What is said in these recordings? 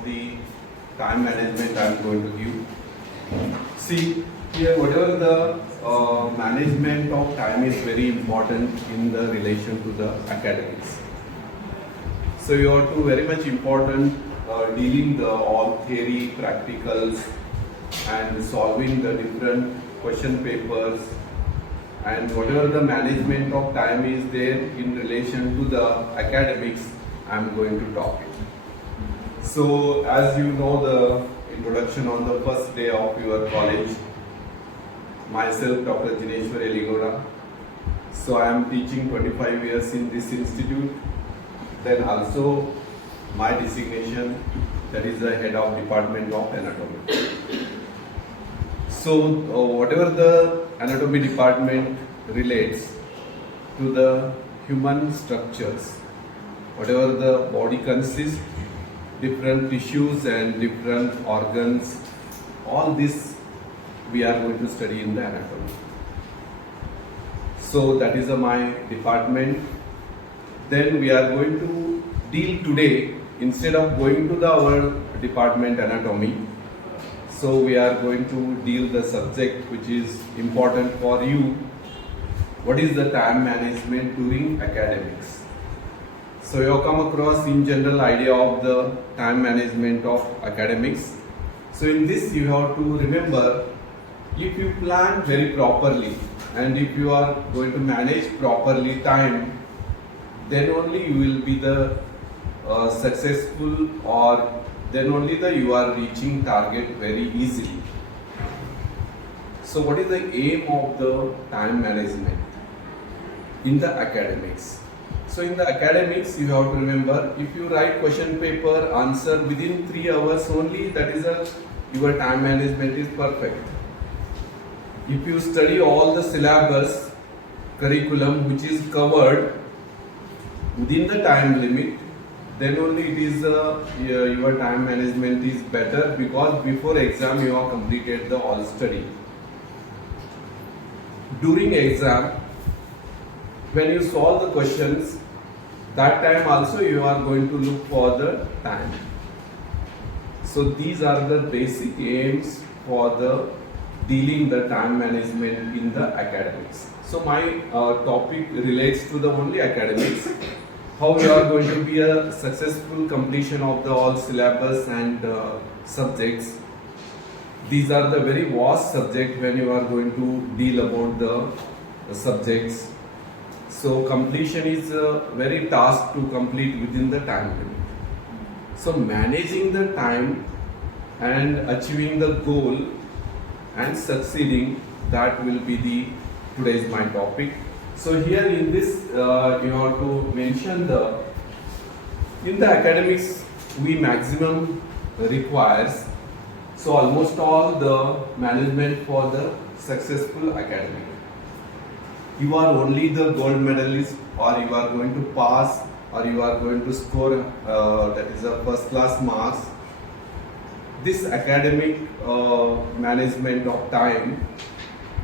of the time management I am going to give. See, here whatever the management of time is very important in the relation to the academics. So you are to very much important dealing the all theory, practicals and solving the different question papers and whatever the management of time is there in relation to the academics, I am going to talk it. So as you know the introduction on the first day of your college, myself Dr. Jineshwar Eligoda. So I am teaching 25 years in this institute. Then also my designation, that is the head of Department of Anatomy. So whatever the anatomy department relates to the human structures, whatever the body consists, different tissues and different organs, all this we are going to study in the anatomy. So that is my department. Then we are going to deal today, instead of going to our department anatomy, so we are going to deal the subject which is important for you. What is the time management during academics? So you have come across in general idea of the time management of academics. So in this you have to remember, if you plan very properly and if you are going to manage properly time, then only you will be the successful, or then only you are reaching target very easily. So what is the aim of the time management in the academics? So in the academics you have to remember, if you write question paper answer within 3 hours only, that is your time management is perfect. If you study all the syllabus curriculum which is covered within the time limit, then only it is your time management is better, because before exam you have completed the all study. During exam, when you solve the questions, that time also you are going to look for the time. So these are the basic aims for the dealing the time management in the academics. So my topic relates to the only academics, how you are going to be a successful completion of the all syllabus and subjects. These are the very vast subject when you are going to deal about the subjects. So completion is a very task to complete within the time limit. So managing the time and achieving the goal and succeeding, that will be the today's my topic. So here in this you have to mention in the academics we maximum requires, so almost all the management for the successful academic. You are only the gold medalist, or you are going to pass, or you are going to score that is a first class marks. This academic management of time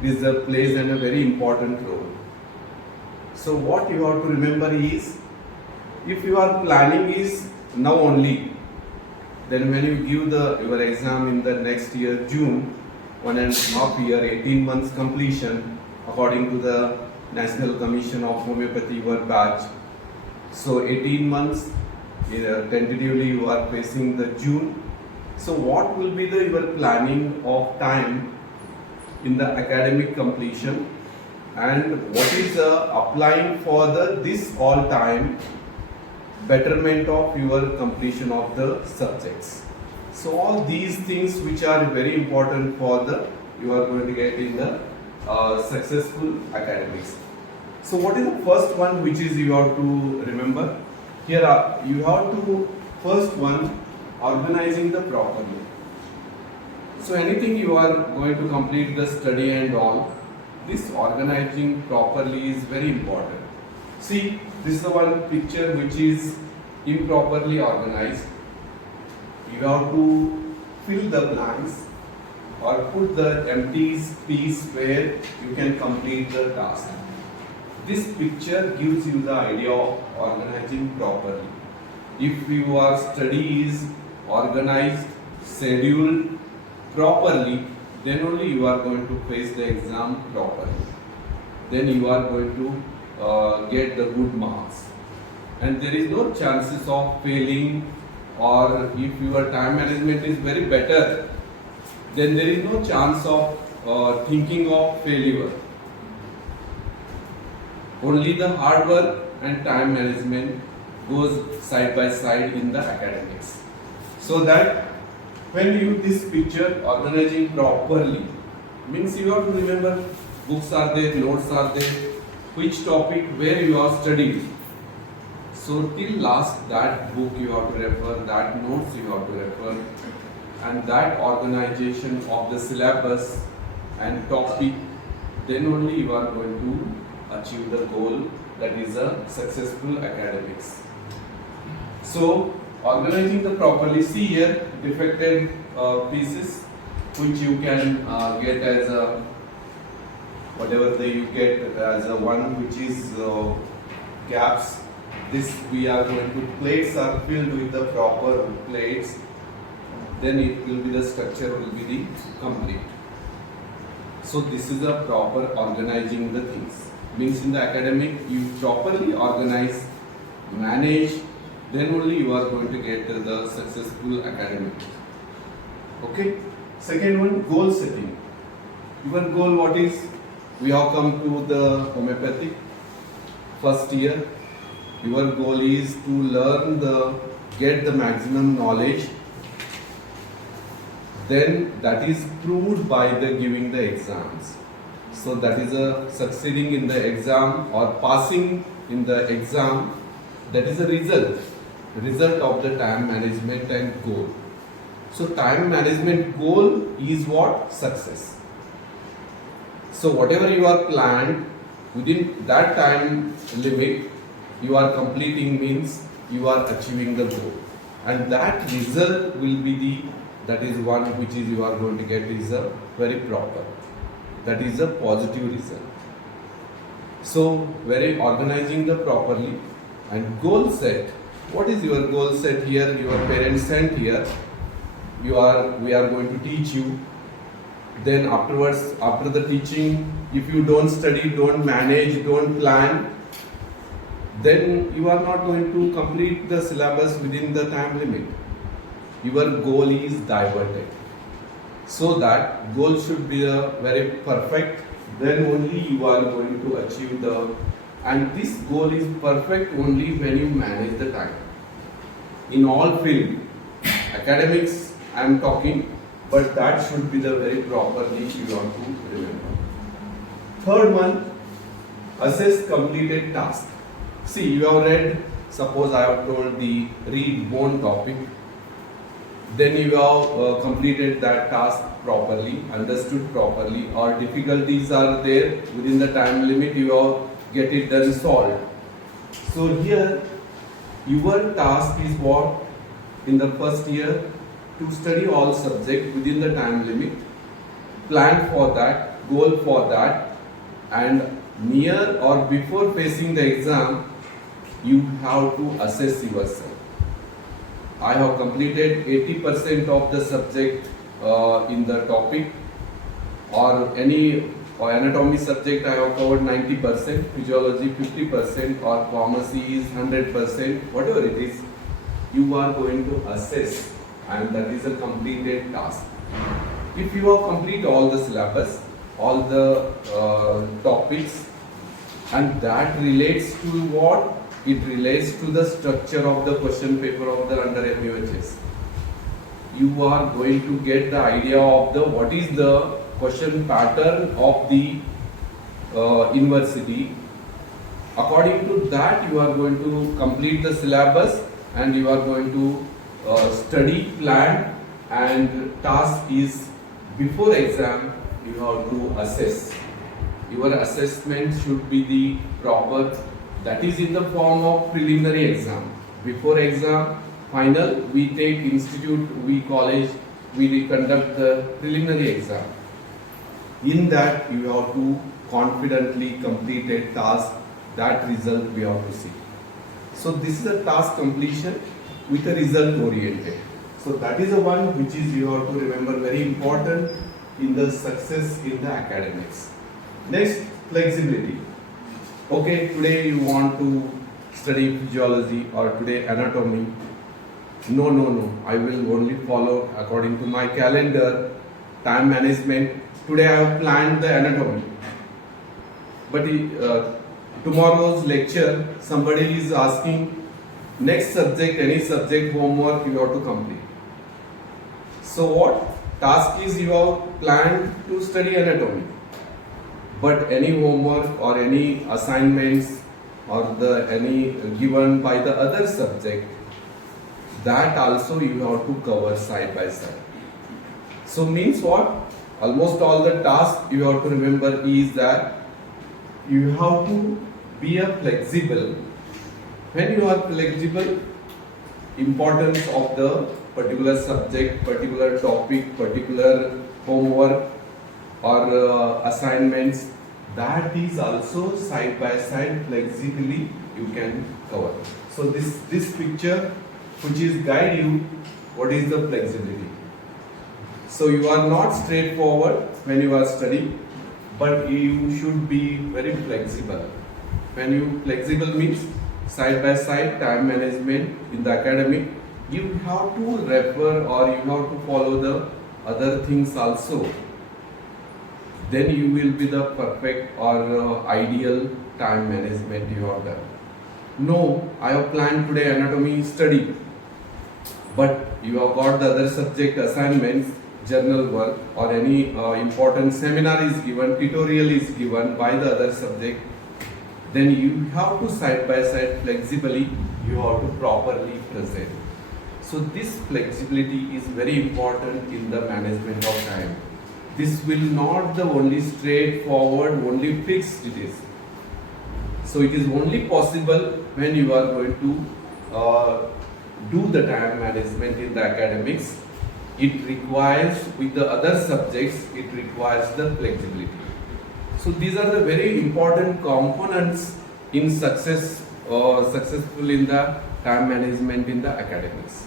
is plays a very important role. So what you have to remember is, if your planning is now only, then when you give your exam in the next year June, 1.5 year, 18 months completion according to the National Commission of Homeopathy, your batch. So 18 months tentatively you are facing the June. So what will be your planning of time in the academic completion, and what is applying for this all time betterment of your completion of the subjects. So all these things which are very important for you are going to get in the successful academics. So what is the first one which is you have to remember? Here you have to first one, organizing the properly. So anything you are going to complete the study and all, this organizing properly is very important. See, this is the one picture which is improperly organized. You have to fill the blanks or put the empty space where you can complete the task. This picture gives you the idea of organizing properly. If your study is organized, scheduled properly, then only you are going to face the exam properly. Then you are going to get the good marks. And there is no chances of failing, or if your time management is very better, then there is no chance of thinking of failure. Only the hard work and time management goes side by side in the academics. So that when you this picture organizing properly means you have to remember books are there, notes are there, which topic where you are studying. So till last that book you have to refer, that notes you have to refer, and that organization of the syllabus and topic, then only you are going to achieve the goal, that is a successful academics. So organizing the properly, see here defected pieces which you can get as a whatever you get as a one which is gaps. This we are going to plates are filled with the proper plates, then it will be the structure will be the complete. So this is a proper organizing the things. Means in the academic you properly organize, manage, then only you are going to get the successful academic. Okay. Second one, goal setting. Your goal what is? We have come to the homeopathic first year. Your goal is to learn get the maximum knowledge. Then that is proved by the giving the exams. So that is a succeeding in the exam or passing in the exam. That is a result of the time management and goal. So time management goal is what? Success. So whatever you are planned within that time limit, you are completing means you are achieving the goal, and that result will be that is one which is you are going to get is a very proper, that is a positive result. So very organizing the properly and goal set. What is your goal set here? Your parents sent here. We are going to teach you. Then afterwards, after the teaching, if you don't study, don't manage, don't plan, then you are not going to complete the syllabus within the time limit. Your goal is diverted. So that goal should be very perfect. Then only you are going to achieve and this goal is perfect only when you manage the time. In all field, academics I am talking, but that should be the very properly you want to remember. Third one, assess completed task. See, you have read, suppose I have told the read bone topic, then you have completed that task properly, understood properly, or difficulties are there within the time limit, you have get it done solved. So here, your task is what? In the first year, to study all subjects within the time limit, plan for that, goal for that, and near or before facing the exam, you have to assess yourself. I have completed 80% of the subject in the topic, or any anatomy subject I have covered 90%, physiology 50%, or pharmacy is 100%, whatever it is, you are going to assess, and that is a completed task. If you have complete all the syllabus, all the topics, and that relates to what? It relates to the structure of the question paper of the under MUHS. You are going to get the idea of what is the question pattern of the university. According to that, you are going to complete the syllabus, and you are going to study plan, and task is before exam you have to assess. Your assessment should be the proper, that is in the form of preliminary exam. Before exam, final, we take institute, we college, we conduct the preliminary exam. In that you have to confidently complete a task, that result we have to see. So this is a task completion with a result oriented. So that is the one which is you have to remember very important in the success in the academics. Next, flexibility. Okay, today you want to study physiology or today anatomy. No, I will only follow according to my calendar, time management. Today I have planned the anatomy. But tomorrow's lecture, somebody is asking next subject, any subject homework you have to complete. So what task is you have planned to study anatomy, but any homework or any assignments or any given by the other subject, that also you have to cover side by side. So means what? Almost all the tasks you have to remember is that you have to be a flexible. When you are flexible, importance of the particular subject, particular topic, particular homework or assignments, that is also side by side flexibly you can cover. So this picture which is guide you what is the flexibility. So you are not straightforward when you are studying, but you should be very flexible. When you flexible means side by side time management in the academic, you have to refer or you have to follow the other things also. Then you will be the perfect or ideal time management you have done. No, I have planned today anatomy study, but you have got the other subject assignments, journal work or any important seminar is given, tutorial is given by the other subject, then you have to side by side flexibly, you have to properly present. So this flexibility is very important in the management of time. This will not the only straightforward, only fixed it is. So it is only possible when you are going to do the time management in the academics. It requires with the other subjects, it requires the flexibility. So these are the very important components in successful in the time management in the academics.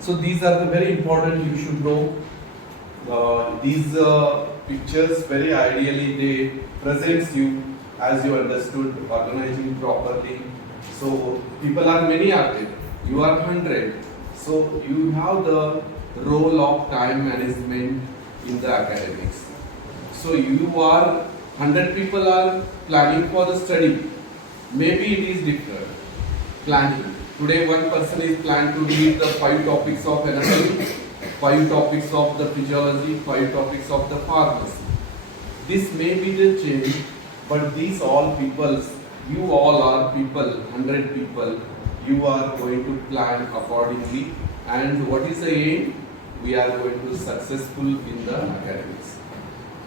So these are the very important you should know. These pictures very ideally they presents you as you understood organizing properly. So people are many are there, you are 100. So you have the role of time management in the academics. So you are 100 people are planning for the study. Maybe it is different planning. Today one person is planned to read the 5 topics of anatomy, 5 topics of the physiology, 5 topics of the pharmacy. This may be the change, but these all people, you all are people, 100 people, you are going to plan accordingly. And what is the aim? We are going to successful in the academics.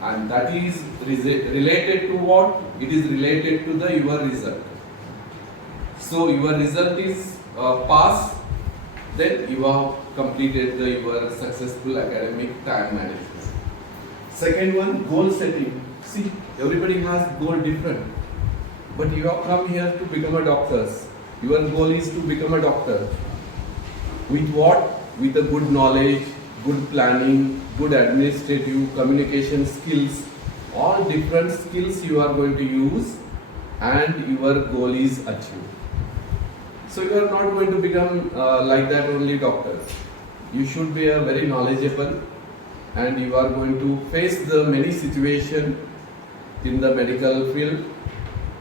And that is related to what? It is related to the your result. So your result is pass, then you have completed your successful academic time management. Second one, goal setting. See, everybody has goal different, but you have come here to become a doctor. Your goal is to become a doctor. With what? With a good knowledge, good planning, good administrative, communication skills, all different skills you are going to use, and your goal is achieved. So you are not going to become like that only doctor. You should be a very knowledgeable, and you are going to face the many situations in the medical field.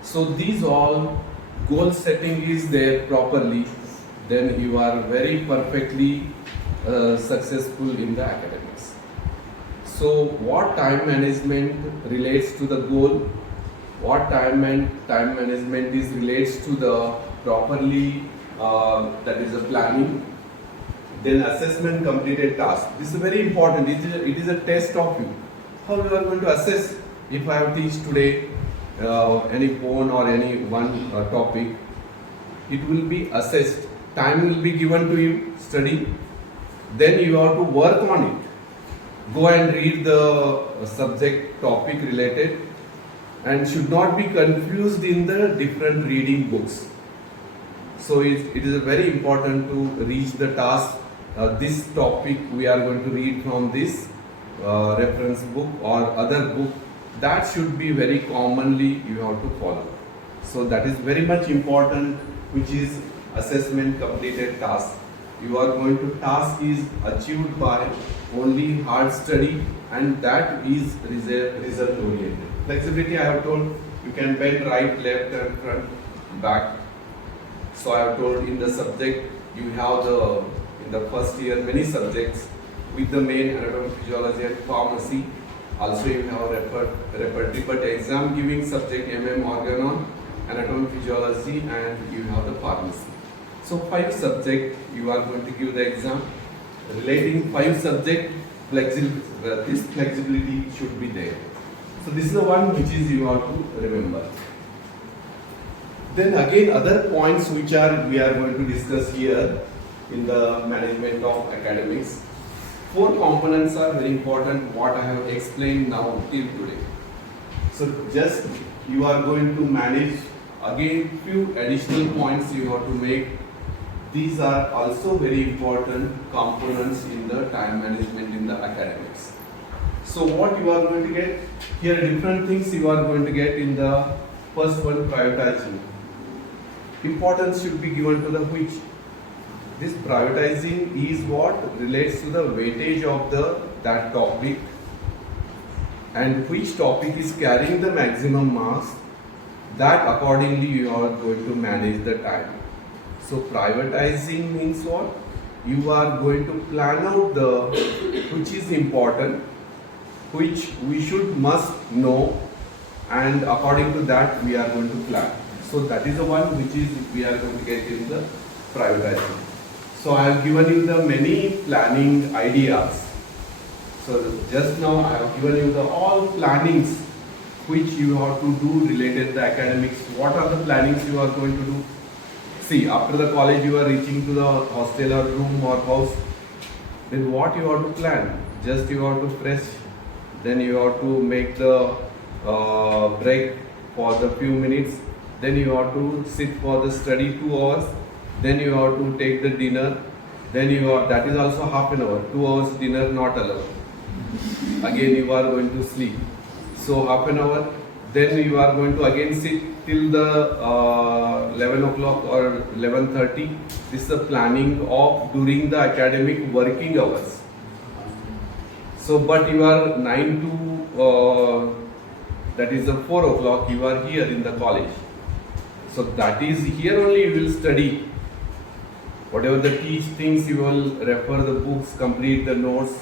So these all goal setting is there properly, then you are very perfectly successful in the academics. So what time management relates to the goal, what time management is relates to the properly that is a planning, then assessment completed task. This is very important. It is a test of you. How you are going to assess? If I have teach today any phone or any one topic, it will be assessed. Time will be given to you, study. Then you have to work on it. Go and read the subject topic related and should not be confused in the different reading books. So it is very important to reach the task this topic we are going to read from this reference book or other book, that should be very commonly you have to follow. So that is very much important, which is assessment completed task. You are going to task is achieved by only hard study, and that is result oriented. Flexibility I have told, you can bend right, left and front, back. So I have told in the subject you have in the first year many subjects with the main anatomy, physiology and pharmacy. Also you have repertory, but exam giving subject organon, anatomy, physiology and you have the pharmacy. So 5 subject you are going to give the exam. Relating 5 subject, this flexibility should be there. So this is the one which is you have to remember. Then again other points which we are going to discuss here in the management of academics. 4 components are very important, what I have explained now till today. So just you are going to manage again few additional points you have to make. These are also very important components in the time management in the academics. So what you are going to get here, different things you are going to get in the first one, prioritizing. Importance should be given to the which. This prioritizing is what relates to the weightage of that topic and which topic is carrying the maximum marks, that accordingly you are going to manage the time. So privatizing means what? You are going to plan out which is important, which we must know, and according to that we are going to plan. So that is the one which is we are going to get in the privatizing. So I have given you the many planning ideas. So just now I have given you the all plannings which you have to do related to the academics. What are the plannings you are going to do? See, after the college you are reaching to the hostel or room or house. Then what you have to plan? Just you have to fresh. Then you have to make the break for the few minutes. Then you have to sit for the study 2 hours. Then you have to take the dinner. Then that is also half an hour. 2 hours dinner not allowed. Again you are going to sleep. So half an hour. Then you are going to again sit till the 11 o'clock or 11:30. This is the planning of during the academic working hours. So but you are 9 to that is the 4 o'clock you are here in the college. So that is here only you will study. Whatever the teach things you will refer the books, complete the notes.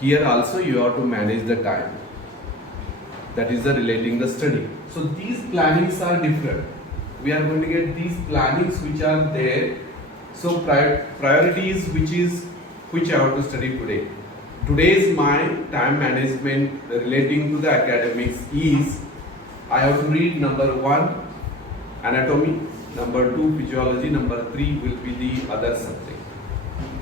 Here also you have to manage the time. That is the relating the study. So these plannings are different. We are going to get these plannings which are there. So priorities which I have to study today. Today's my time management relating to the academics is I have to read number 1 anatomy, number 2 physiology, number 3 will be the other subject.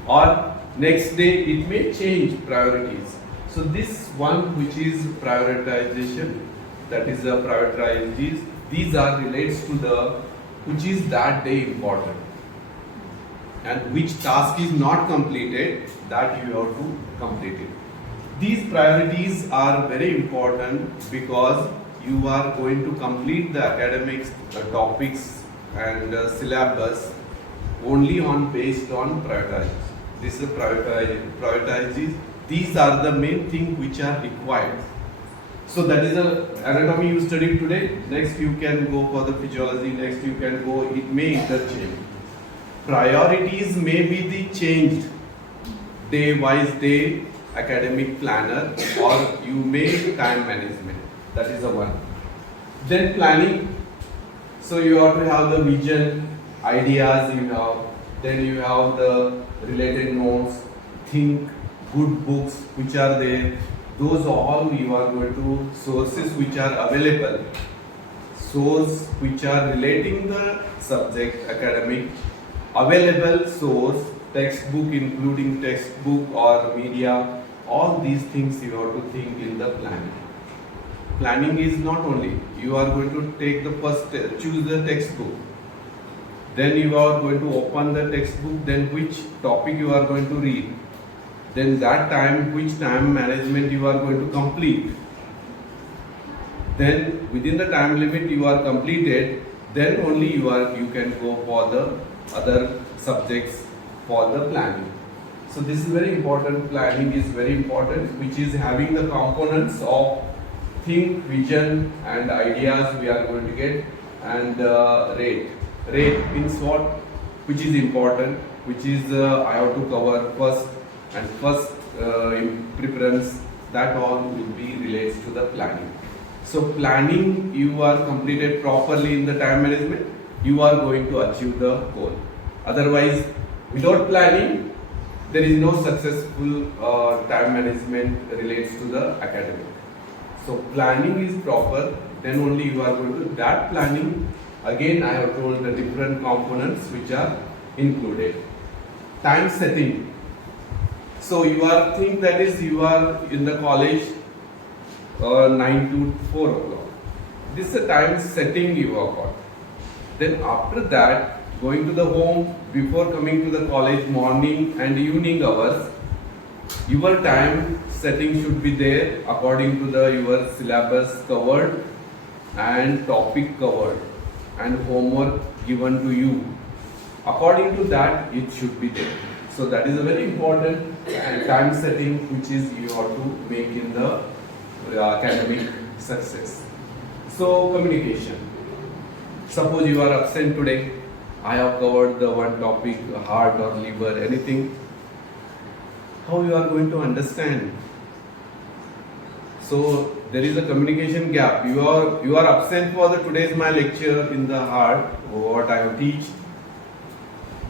Or next day it may change priorities. So this one which is prioritization, that is the priorities, these are relates to which is that day important. And which task is not completed, that you have to complete it. These priorities are very important because you are going to complete the academics topics and syllabus only based on priorities. This is priorities. These are the main things which are required. So that is the anatomy you studied today. Next you can go for the physiology. Next you can go. It may interchange. Priorities may be the changed day-wise day academic planner, or you may time management. That is the one. Then planning. So you have to have the vision, ideas you have. Then you have the related notes, think, good books which are there. Those all you are going to sources which are available. Source which are relating the subject academic. Available source, textbook including textbook or media. All these things you have to think in the planning. Planning is not only you are going to take the first choose the textbook, then you are going to open the textbook, then which topic you are going to read, then that time which time management you are going to complete, then within the time limit you are completed, then only you can go for the other subjects for the planning. So this is very important. Planning is very important, which is having the components of think, vision and ideas we are going to get, and rate. Rate means what? Which is important, which is I have to cover first, and first in preference, that all will be relates to the planning. So planning, you are completed properly in the time management, you are going to achieve the goal. Otherwise, without planning, there is no successful time management relates to the academic. So planning is proper, then only you are going to that planning. Again, I have told the different components which are included. Time setting. So you are think that is you are in the college 9 to 4 o'clock. This is the time setting you have got. Then after that, going to the home before coming to the college, morning and evening hours, your time setting should be there according to the your syllabus covered and topic covered and homework given to you. According to that, it should be there. So that is a very important time setting which is you have to make in the academic success. So communication. Suppose you are absent today. I have covered the one topic, heart or liver, anything. How you are going to understand? So there is a communication gap. You are absent for the today's my lecture in the heart, what I have teach.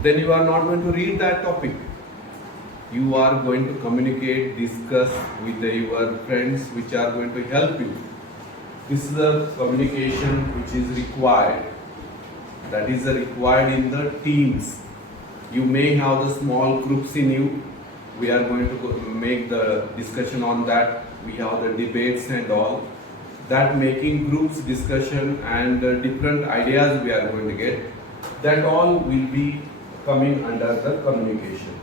Then you are not going to read that topic. You are going to communicate, discuss with your friends which are going to help you. This is the communication which is required. That is required in the teams. You may have the small groups in you. We are going to make the discussion on that. We have the debates and all. That making groups discussion and different ideas we are going to get. That all will be coming under the communication.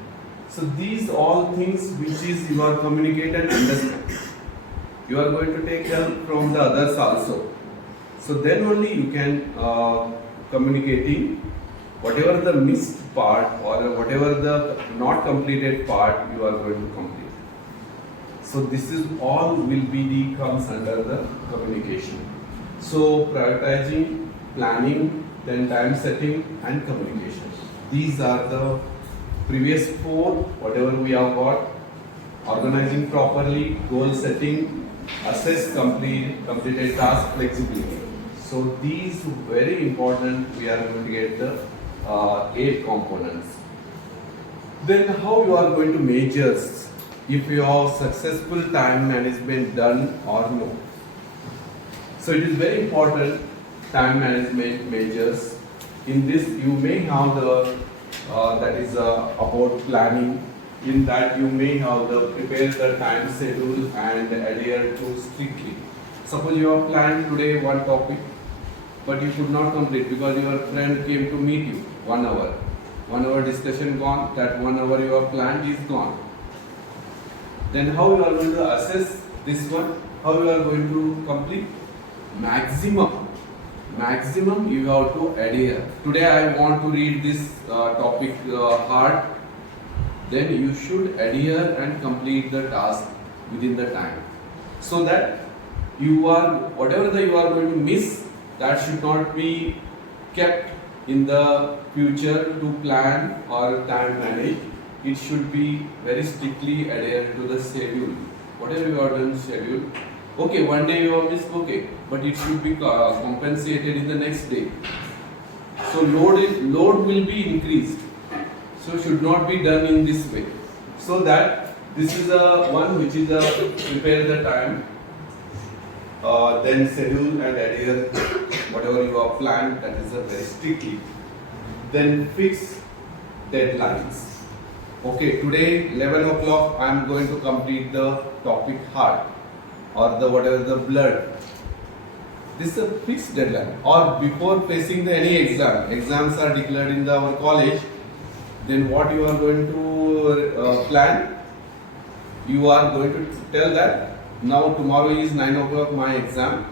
So these all things which is you are communicate and understand. You are going to take help from the others also. So then only you can communicating whatever the missed part or whatever the not completed part you are going to complete. So this is all will be the comes under the communication. So prioritizing, planning, then time setting and communication. These are the previous four, whatever we have got. Organizing properly, goal setting, assess completed task, flexibility. So these very important, we are going to get the 8 components. Then how you are going to measure if you have successful time management done or no. So it is very important time management measures. In this you may have the that is about planning. In that you may have the prepare the time schedule and adhere to strictly. Suppose you have planned today one topic, but you could not complete because your friend came to meet you 1 hour. 1 hour discussion gone, that 1 hour you have planned is gone. Then how you are going to assess this one? How you are going to complete? Maximum you have to adhere. Today I want to read this topic hard. Then you should adhere and complete the task within the time. So that you are, whatever that you are going to miss, that should not be kept in the future to plan or time manage. It should be very strictly adhered to the schedule. Whatever you are done schedule. Okay, one day you have missed, okay, but it should be compensated in the next day. So load will be increased. So should not be done in this way. So that this is a one which is a prepare the time, then schedule and adhere whatever you have planned, that is a very strictly. Then fix deadlines. Okay, today 11 o'clock I am going to complete the topic heart or the whatever the blood. This is a fixed deadline. Or before facing any exam, exams are declared in our college, then what you are going to plan? You are going to tell that now tomorrow is 9 o'clock my exam,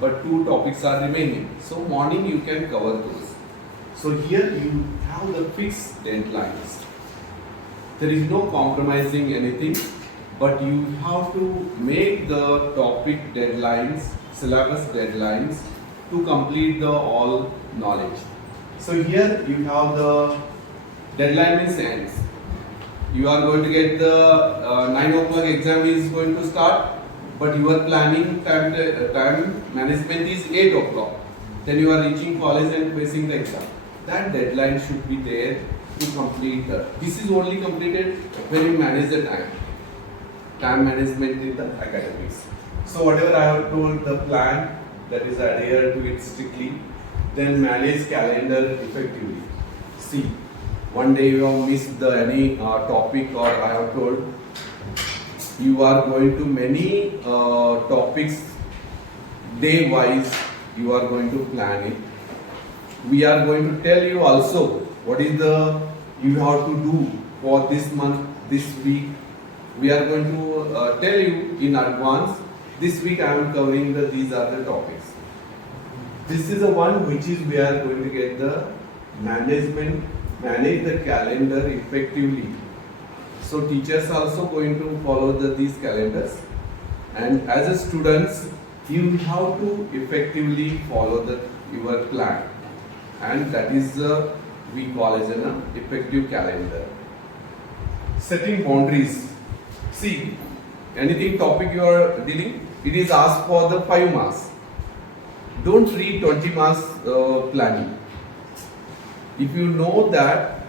but 2 topics are remaining. So morning you can cover those. So here you have the fixed deadlines. There is no compromising anything, but you have to make the topic deadlines, syllabus deadlines to complete the all knowledge. So here you have the deadline means ends. You are going to get the 9 o'clock exam is going to start, but your planning time management is 8 o'clock. Then you are reaching college and facing the exam. That deadline should be there to complete. This is only completed when you manage the time management in the academics. So whatever I have told the plan, that is adhere to it strictly. Then manage calendar effectively. See, one day you have missed any topic, or I have told you are going to many topics day wise, you are going to plan it. We are going to tell you also what is the you have to do for this month, this week. We are going to tell you in advance. This week I am covering these are the topics. This is the one which is we are going to get the manage the calendar effectively. So teachers also going to follow these calendars, and as a students you have to effectively follow your plan, and that is we call as an effective calendar. Setting boundaries. See, anything topic you are dealing, it is asked for the 5 marks. Don't read 20 marks planning. If you know that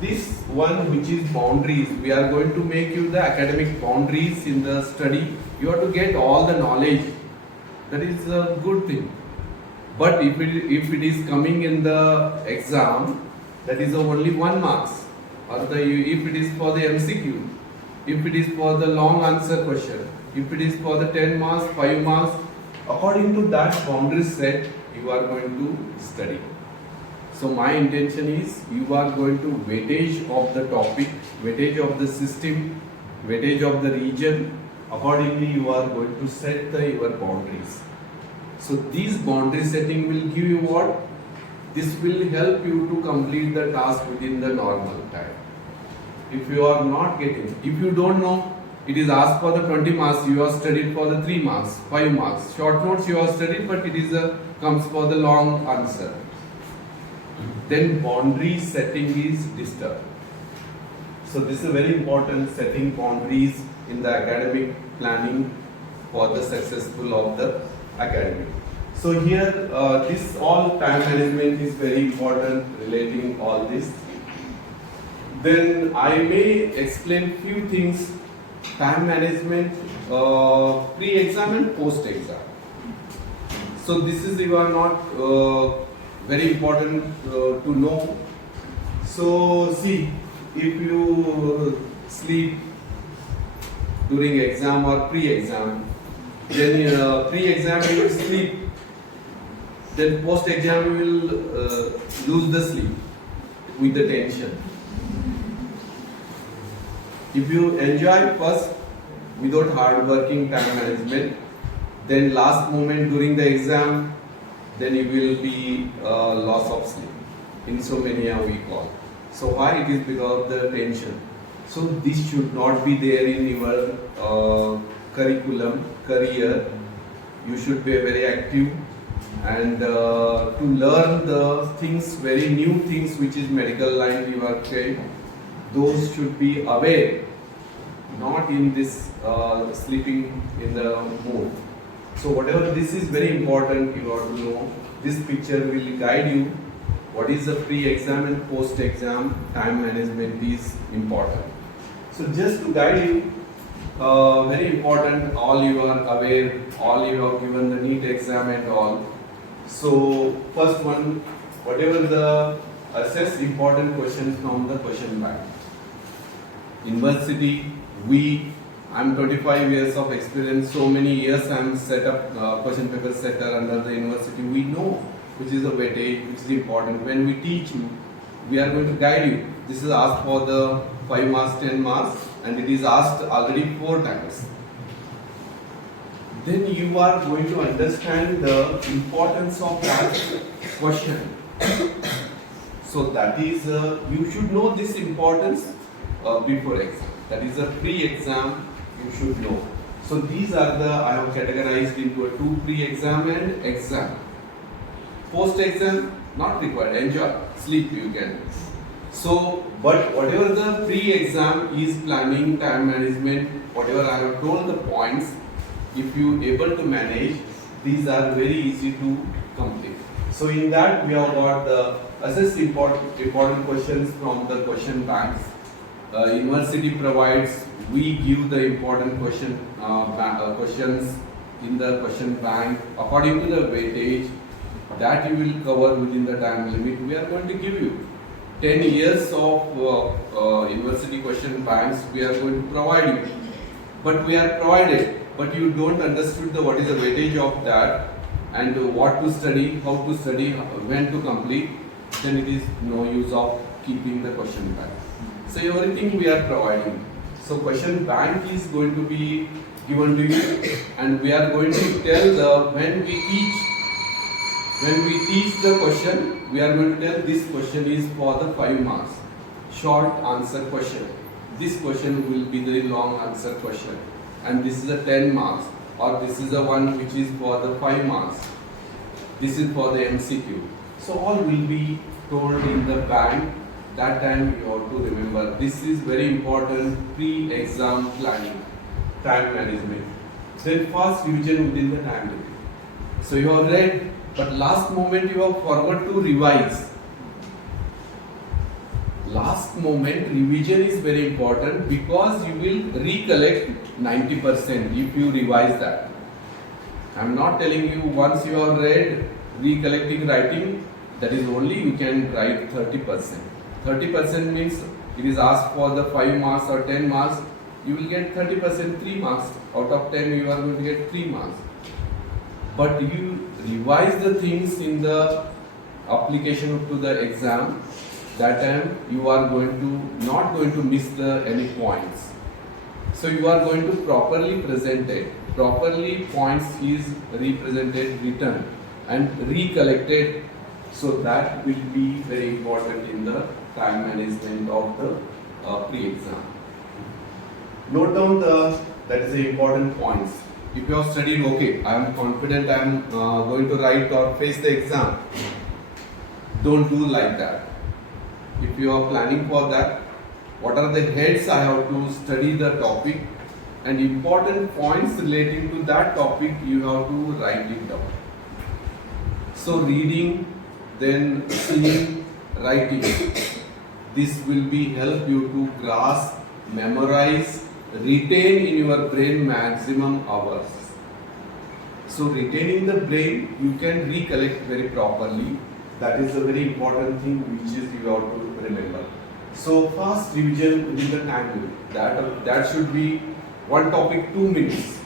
this one which is boundaries, we are going to make you the academic boundaries in the study. You have to get all the knowledge. That is a good thing. But if it is coming in the exam, that is only 1 marks. Or if it is for the MCQ, if it is for the long answer question, if it is for the 10 marks, 5 marks, according to that boundary set, you are going to study. So my intention is you are going to weightage of the topic, weightage of the system, weightage of the region. Accordingly, you are going to set your boundaries. So these boundary setting will give you what? This will help you to complete the task within the normal time. If you are not getting, if you don't know, it is asked for the 20 marks, you have studied for the 3 marks, 5 marks. Short notes you have studied, but it is comes for the long answer. Then boundary setting is disturbed. So this is a very important, setting boundaries in the academic planning for the successful of the academic. So here this all time management is very important, relating all this. Then I may explain few things, time management, pre-exam and post-exam. So this is you are not very important to know. So see, if you sleep during exam or pre-exam, then pre-exam you will sleep, then post-exam you will lose the sleep with the tension. If you enjoy first without hard working time management, then last moment during the exam, then you will be loss of sleep. Insomnia we call. So why? It is because of the tension. So this should not be there in your curriculum, career. You should be very active and to learn the things, very new things which is medical line you are trained. Those should be aware, not in this sleeping in the mood. So whatever this is very important, you have to know. This picture will guide you. What is the pre-exam and post-exam time management is important. So just to guide you, very important. All you are aware. All you have given the NEET exam and all. So first one, whatever the assess important questions from the question bank. University, we I'm 25 years of experience, so many years I'm set up question paper setter under the university. We know which is the weightage, which is important. When we teach you, we are going to guide you. This is asked for the 5 marks, 10 marks, and it is asked already 4 times. Then you are going to understand the importance of that question. So that is, you should know this importance before exam. That is a pre-exam, you should know. So these are the, I have categorized into a 2 pre-exam and exam. Post-exam, not required, enjoy, sleep you can. So, but whatever the pre-exam is planning, time management, whatever I have told the points, if you able to manage, these are very easy to complete. So in that we have got the assess important questions from the question banks. University provides, we give the important questions in the question bank according to the weightage that you will cover within the time limit. We are going to give you 10 years of university question banks we are going to provide you. But we are provided, but you don't understood the what is the weightage of that and what to study, how to study, when to complete, then it is no use of keeping the question bank. So everything we are providing. So question bank is going to be given to you, and we are going to tell the when we teach the question, we are going to tell this question is for the 5 marks. Short answer question. This question will be the long answer question. And this is a 10 marks, or this is the one which is for the 5 marks. This is for the MCQ. So all will be told in the bank. That time you have to remember. This is very important pre-exam planning, time management. Then fast revision within the time limit. So you have read, but last moment you have forgot to revise. Last moment revision is very important because you will recollect 90% if you revise that. I am not telling you once you have read, recollecting writing, that is only you can write 30%. 30% means it is asked for the 5 marks or 10 marks, you will get 30%, 3 marks. Out of 10 you are going to get 3 marks. But you revise the things in the application to the exam, that time you are not going to miss any points. So you are going to properly present it. Properly points is represented, written and recollected. So that will be very important in the time management of the pre-exam. Note down that is the important points. If you have studied, okay, I am confident I am going to write or face the exam. Don't do like that. If you are planning for that, what are the heads I have to study the topic, and important points relating to that topic you have to write it down. So reading, then seeing, writing. This will be help you to grasp, memorize, retain in your brain maximum hours. So retaining the brain, you can recollect very properly. That is a very important thing which is you have to remember. So fast revision within the time limit. That should be one topic 2 minutes.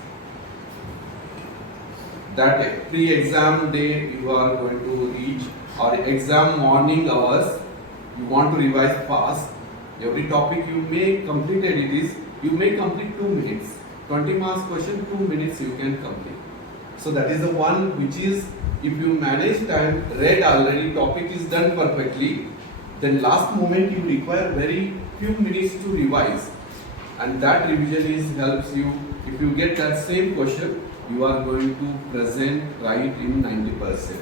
That pre-exam day you are going to reach, or exam morning hours, you want to revise fast. Every topic you may complete you may complete 2 minutes. 20 marks question, 2 minutes you can complete. So that is the one which is, if you manage time, read already, topic is done perfectly, then last moment you require very few minutes to revise. And that revision helps you. If you get that same question, you are going to present right in 90%.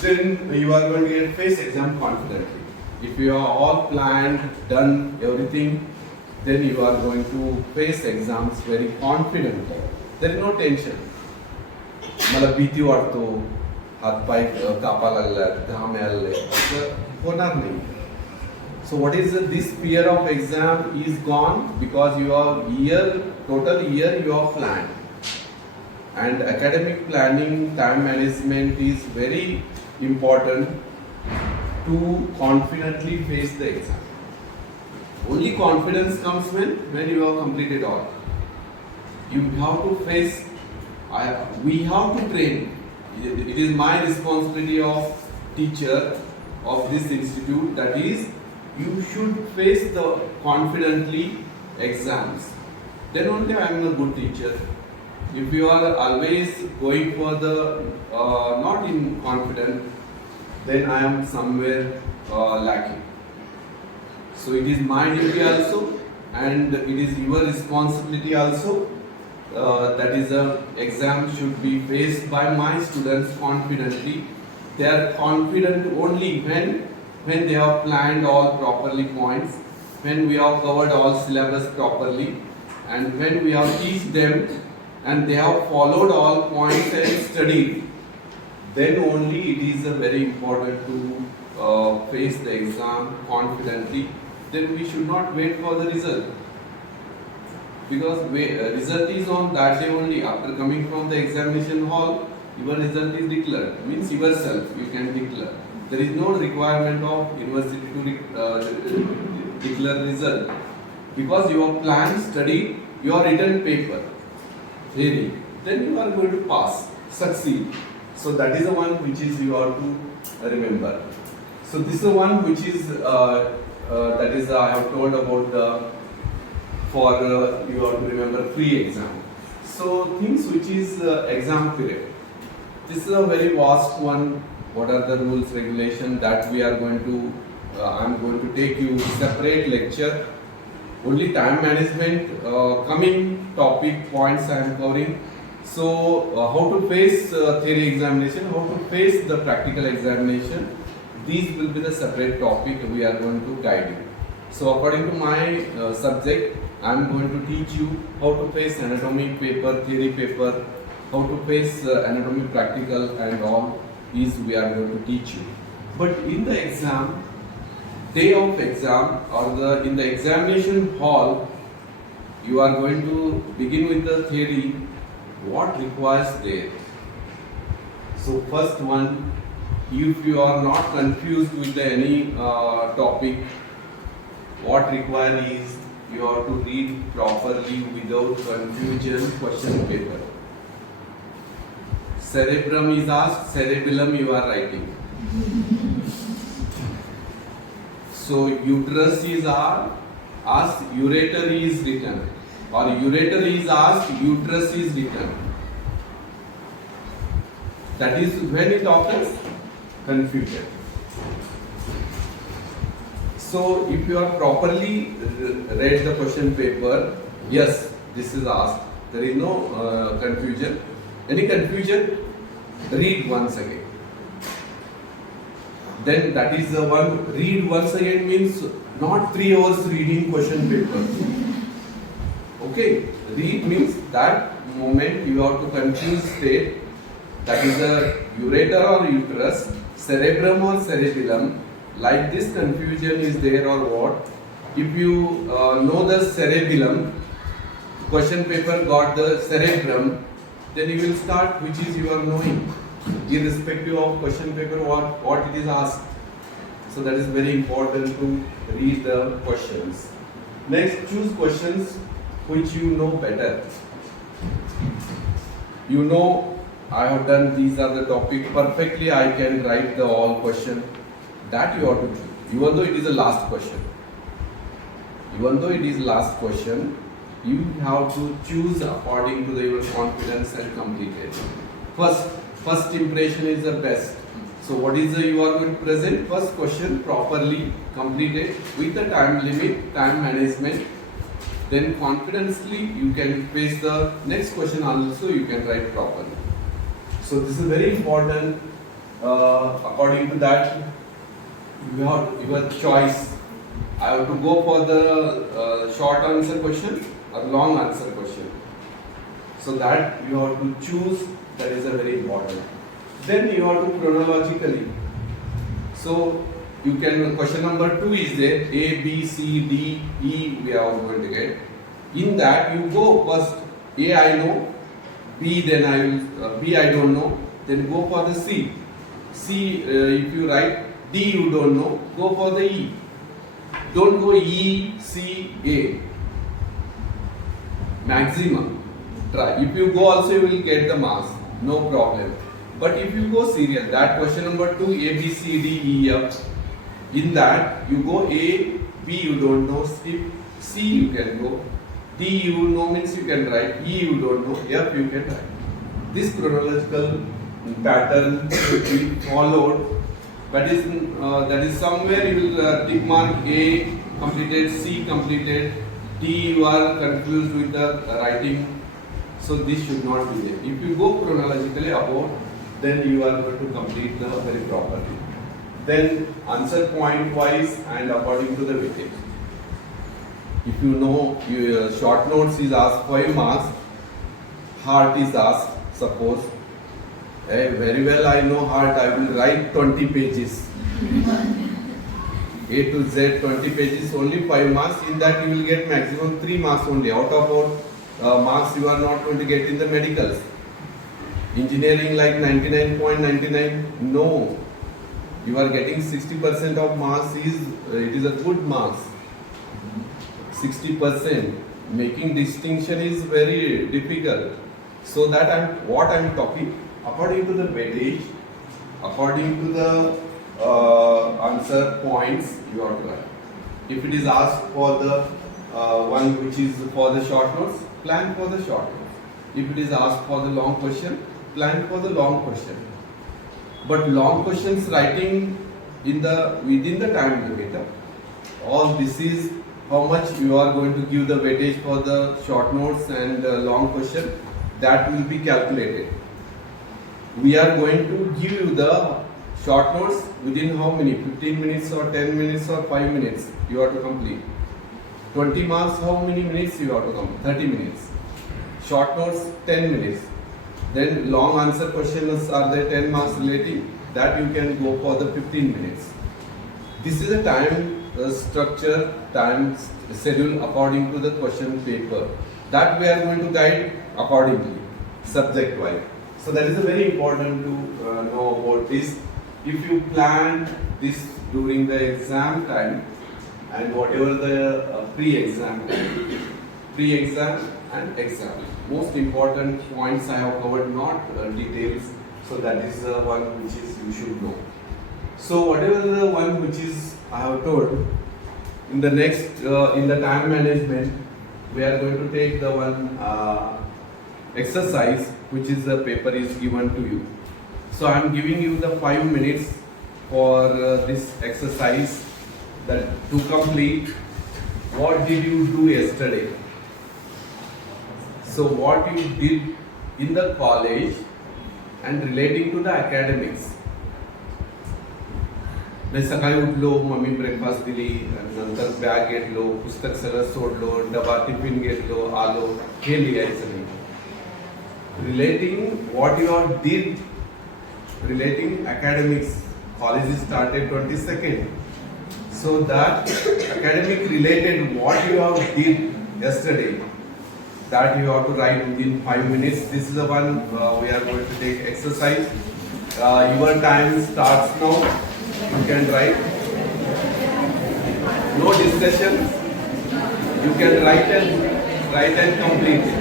Then you are going to get face exam confidently. If you are all planned, done everything, then you are going to face exams very confident. There is no tension. मला भीती वाटतो, हातपाय कापा लागल्यात, घाम यायला असं होणार नाही. So what is this fear of exam is gone because total year you have planned. And academic planning, time management is very important to confidently face the exam. Only confidence comes when you have completed all. You have to face, we have to train. It is my responsibility of teacher of this institute, that is, you should face the confidently exams. Then only I am a good teacher. If you are always going for the not in confident, then I am somewhere lacking. So it is my duty also, and it is your responsibility also. That is, a exam should be faced by my students confidently. They are confident only when they have planned all properly points, when we have covered all syllabus properly, and when we have teach them and they have followed all points and studied. Then only it is very important to face the exam confidently. Then we should not wait for the result, because result is on that day only. After coming from the examination hall, your result is declared, means yourself you can declare. There is no requirement of university to declare result, because you have planned, studied, your written paper, theory, then you are going to pass, succeed. So that is the one which is you have to remember. So this is the one which is that is I have told about the for you have to remember pre-exam. So things which is exam period. This is a very vast one. What are the rules, regulation that we are going to? I am going to take you separate lecture. Only time management, coming topic points I am covering. So how to face theory examination, how to face the practical examination. These will be the separate topic we are going to guide you. So according to my subject, I am going to teach you how to face anatomy paper, theory paper, how to face anatomy practical, and all these we are going to teach you. But in the exam, day of exam or in the examination hall, you are going to begin with the theory, what requires there. So first one, if you are not confused with any topic, what required is you have to read properly without confusion question paper. Cerebrum is asked, cerebellum you are writing. So uterus is asked, ureter is written, or ureter is asked, uterus is written. That is when it occurs, confusion. So if you are properly read the question paper, yes, this is asked, there is no confusion. Any confusion, read once again. Then that is the one, read once again means not 3 hours reading question paper. Okay, read means that moment you have to confuse state, that is the ureter or uterus, cerebrum or cerebellum. Like this confusion is there or what? If you know the cerebellum, question paper got the cerebrum, then you will start which is you are knowing, irrespective of question paper what it is asked. So that is very important to read the questions. Next, choose questions which you know better. You know, I have done these are the topic perfectly, I can write the all question. That you have to choose, even though it is the last question. Even though it is last question, you have to choose according to your confidence and complete it. First impression is the best. So what is the you are going to present? First question properly completed with the time limit, time management. Then confidently you can face the next question also, you can write properly. So this is very important. According to that, you have your choice. I have to go for the short answer question or long answer question. So that you have to choose, that is a very important. Then you have to chronologically. So you can, question number 2 is there, A, B, C, D, E we are going to get. In that you go first, A I know, B then I will, B I don't know, then go for the C. C if you write, D you don't know, go for the E. Don't go E, C, A. Maximum. Try. If you go also, you will get the marks. No problem. But if you go serial, that question number 2, A, B, C, D, E, F. In that, you go A, B, you don't know. Skip. C, you can go. D, you know means you can write. E, you don't know. F, you can write. This chronological pattern should be followed. That is somewhere you will tick mark A completed, C completed, D you are confused with the writing. So this should not be there. If you go chronologically above, then you are going to complete the very properly. Then answer point wise and according to the weightage. If you know your short notes is asked 5 marks, heart is asked, suppose. Very well I know heart, I will write 20 pages. A to Z 20 pages, only 5 marks. In that you will get maximum 3 marks only. Out of marks you are not going to get in the medicals. Engineering like 99.99, no. You are getting 60% of marks it is a good marks. 60%. Making distinction is very difficult. So that what I am talking, according to the weightage, according to the answer points, you have to write. If it is asked for the one which is for the short notes, plan for the short notes. If it is asked for the long question, plan for the long question. But long questions writing within the time limit. All this is how much you are going to give the weightage for the short notes and long question. That will be calculated. We are going to give you the short notes within how many? 15 minutes or 10 minutes or 5 minutes you have to complete. 20 marks, how many minutes you have to complete? 30 minutes. Short notes, 10 minutes. Then long answer questions are there 10 marks relating. That you can go for the 15 minutes. This is a time structure, time schedule according to the question paper. That we are going to guide accordingly, subject wise. So that is a very important to know about this. If you plan this during the exam time and whatever the pre-exam and exam. Most important points I have covered, not details. So that is the one which is you should know. So whatever the one which is I have told, in the next in the time management, we are going to take the one exercise which is the paper is given to you. So I am giving you the 5 minutes for this exercise that to complete. What did you do yesterday? So what you did in the college and relating to the academics. सकाळी उठलो, mummy breakfast दिली, नंतर bag घेतलो, पुस्तक सगळं सोडलो, डबा tiffin घेतलो, आलो, हे लिहायचं नाही. Relating what you all did, relating academics. College is started 22nd. So that academic related what you all did yesterday, that you have to write within 5 minutes. This is the one we are going to take exercise. Your time starts now. You can write. No discussion. You can write and complete it.